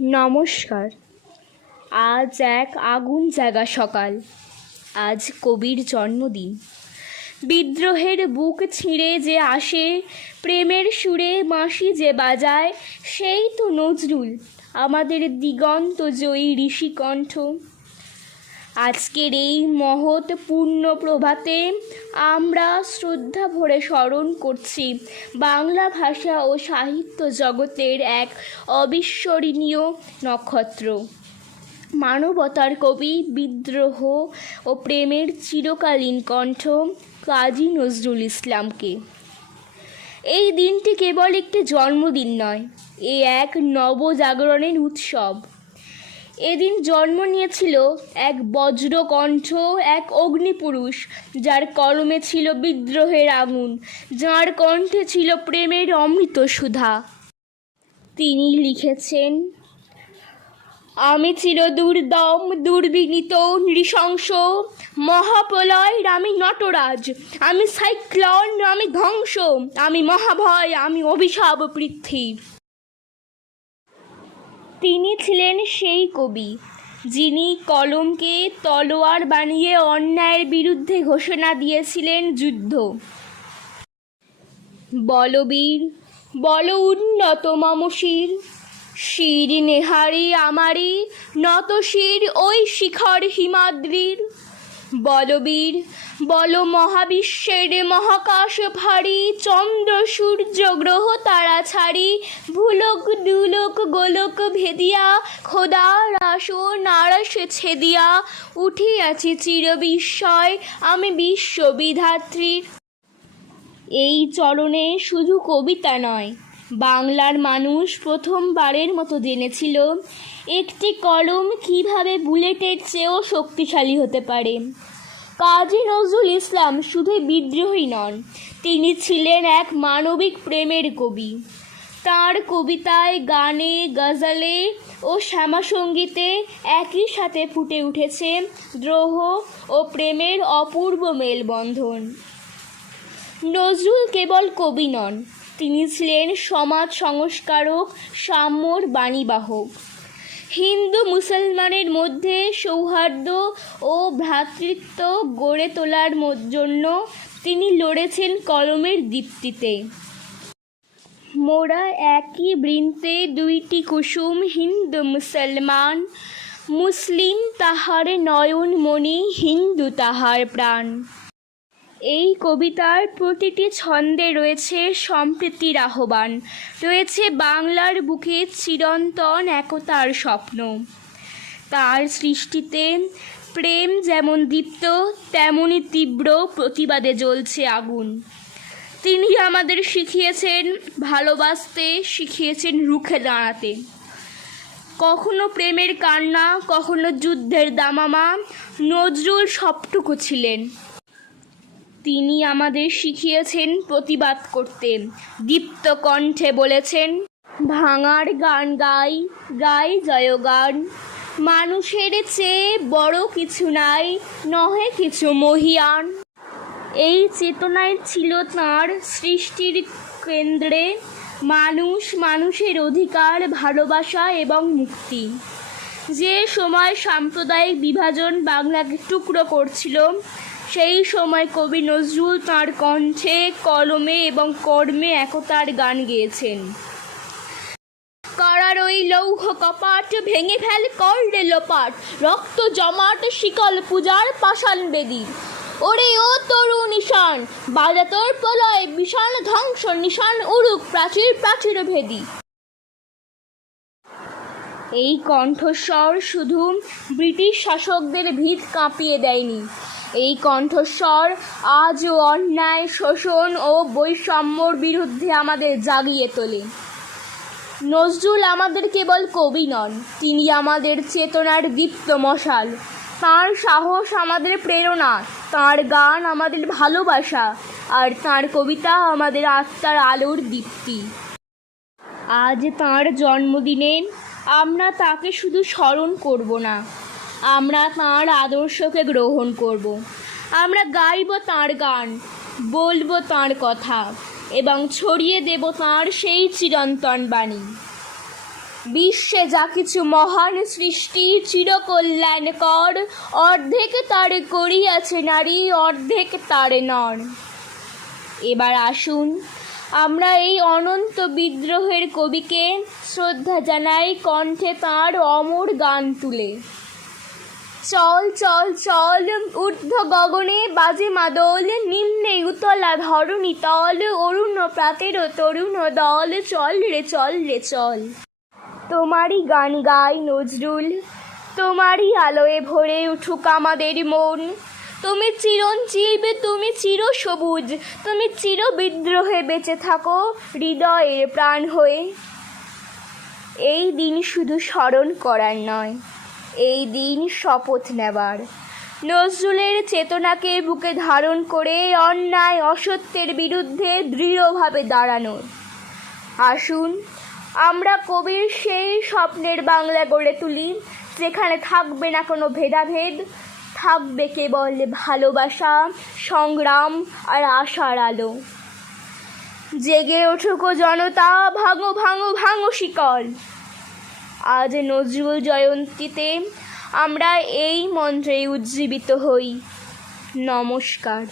নমস্কার। আজ এক আগুন জাগা সকাল। আজ কবির জন্মদিন। বিদ্রোহের বুক ছিঁড়ে যে আসে, প্রেমের সুরে মাসি যে বাজায়, সেই তো নজরুল, আমাদের দিগন্ত জয়ী ঋষিকণ্ঠ। আজকের এই মহৎ পূর্ণ প্রভাতে আমরা শ্রদ্ধা ভরে স্মরণ করছি। বাংলা ভাষা ও সাহিত্য জগতের এক অবিস্মরণীয় নক্ষত্র। মানবতার কবি, বিদ্রোহ ও প্রেমের চিরকালীন কণ্ঠ কাজী নজরুল ইসলামকে। এই দিনটি কেবল একটি জন্মদিন নয়, এ এক নবজাগরণের উৎসব। এদিন জন্ম নিয়েছিল এক বজ্রকণ্ঠ, এক অগ্নিপুরুষ, যার কলমে ছিল বিদ্রোহের আগুন যার কণ্ঠে ছিল প্রেমের অমৃত সুধা তিনি লিখেছেন, আমি চির দুর্দম দুর্বিনীত, নৃশংস, মহাপ্রলয়, আমি নটরাজ, আমি সাইক্লন, আমি ধ্বংস, আমি মহাভয়, আমি অভিশাপ পৃথ্বী। তিনি ছিলেন সেই কবি, যিনি কলমকে তলোয়ার বানিয়ে অন্যায়ের বিরুদ্ধে ঘোষণা দিয়েছিলেন যুদ্ধ। বলবীর, বল উন্নত মমশির, শির নেহারি আমারি, নত শির ওই শিখর হিমাদ্রির। বলবীর বল মহাবিশ্বের মহাকাশ ভারী, চন্দ্র, সূর্য, গ্রহ, তারা ছাড়ি, ভুলক, দুলক, গোলক ভেদিয়া, খোদা, রাস ও নারাস ছেদিয়া। উঠিয়াছি চির বিস্ময় আমি বিশ্ব বিধাত্রীর এই চরণে শুধু কবিতা নয়, বাংলার মানুষ প্রথমবারের মতো জেনেছিল একটি কলম কীভাবে বুলেটের চেয়েও শক্তিশালী হতে পারে। কাজী নজরুল ইসলাম শুধুই বিদ্রোহী নন, তিনি ছিলেন এক মানবিক প্রেমের কবি। তার কবিতায় গানে, গজলে ও শ্যামাসঙ্গীতে একই সাথে ফুটে উঠেছে দ্রোহ ও প্রেমের অপূর্ব মেলবন্ধন। নজরুল কেবল কবি নন, তিনি ছিলেন সমাজ সংস্কারক, সাম্যর বাণীবাহক। হিন্দু মুসলমানের মধ্যে সৌহার্দ্য ও ভ্রাতৃত্ব গড়ে তোলার জন্য তিনি লড়েছেন কলমের দীপ্তিতে। মোরা একই বৃন্তে দুইটি কুসুম হিন্দু মুসলমান, মুসলিম তাহার নয়নমণি হিন্দু তাহার প্রাণ। এই কবিতার প্রতিটি ছন্দে রয়েছে সম্প্রীতির আহ্বান রয়েছে বাংলার বুকে চিরন্তন একতার স্বপ্ন। তার সৃষ্টিতে প্রেম যেমন দীপ্ত তেমনই তীব্র প্রতিবাদে জ্বলছে আগুন। তিনি আমাদের শিখিয়েছেন ভালোবাসতে, শিখিয়েছেন রুখে দাঁড়াতে। কখনো প্রেমের কান্না, কখনো যুদ্ধের দামামা, নজরুল সবটুকু ছিলেন। তিনি আমাদের শিখিয়েছেন প্রতিবাদ করতে। দীপ্ত কণ্ঠে বলেছেন, ভাঙার গান গাই গাই জয় গান মানুষের চেয়ে বড় কিছু নাই, নহে কিছু মহিয়ান। এই চেতনায় ছিল তাঁর সৃষ্টির কেন্দ্রে মানুষ মানুষের অধিকার, ভালোবাসা এবং মুক্তি। যে সময় সাম্প্রদায়িক বিভাজন বাংলাকে টুকরো করছিল সেই সময় কবি নজরুল তাঁর কণ্ঠে, কলমে এবং কর্মে একতার গান গেয়েছেন। করার ওই লৌহ কপাট, ভেঙে ফেল করলে লোপাট, রক্ত জমাট শিকল পূজার পাষাণ বেদী। ওরে ও তরু নিশান বাজা তোর প্রলয় বিশাল ধ্বংস, নিশান উড়ুক প্রাচীর প্রাচীর ভেদী। এই কণ্ঠস্বর শুধু ব্রিটিশ শাসকদের ভিত কাঁপিয়ে দেয়নি এই কণ্ঠস্বর আজও অন্যায়, শোষণ ও বৈষম্যর বিরুদ্ধে আমাদের জাগিয়ে তোলে। নজরুল আমাদের কেবল কবি নন, তিনি আমাদের চেতনার দীপ্ত মশাল। তাঁর সাহস আমাদের প্রেরণা, তাঁর গান আমাদের ভালোবাসা, আর তাঁর কবিতা আমাদের আত্মার আলোর দীপ্তি। আজ তাঁর জন্মদিনে আমরা তাকে শুধু স্মরণ করব না আমরা তাঁর আদর্শকে গ্রহণ করব। আমরা গাইব তাঁর গান, বলব তাঁর কথা এবং ছড়িয়ে দেব তাঁর সেই চিরন্তন বাণী। বিশ্বে যা কিছু মহান সৃষ্টি চিরকল্যাণকর অর্ধেক তারে করিয়াছে নারী, অর্ধেক তারে নর। এবার আসুন, আমরা এই অনন্ত বিদ্রোহের কবিকে শ্রদ্ধা জানাই কণ্ঠে তাঁর অমর গান তুলে। চল চল চল ঊর্ধ্ব গগনে বাজে মাদল, নিম্নে উতলা ধরণী তল, অরুণ প্রাতের তরুণ দল, চল রে চল রে, চল। তোমারই গান গাই নজরুল, তোমারই আলোয় ভরে উঠুক আমাদের মন। তুমি চিরঞ্জীব, তুমি চির সবুজ তুমি চির বিদ্রোহে বেঁচে থাকো হৃদয়ের প্রাণ হয়ে। এই দিন শুধু স্মরণ করার নয়। এই দিন শপথ নেবার। নজরুলের চেতনাকে বুকে ধারণ করে অন্যায় অসত্যের বিরুদ্ধে দৃঢ়ভাবে দাঁড়ানোর। আসুন, আমরা কবির সেই স্বপ্নের বাংলা গড়ে তুলি, যেখানে থাকবে না কোনো ভেদাভেদ, থাকবে কেবল ভালোবাসা, সংগ্রাম আর আশার আলো। জেগে ওঠুকো জনতা, ভাঙো ভাঙো ভাঙো শিকল। আজ নজরুল জয়ন্তীতে আমরা এই মন্ত্রে উজ্জীবিত হই। নমস্কার।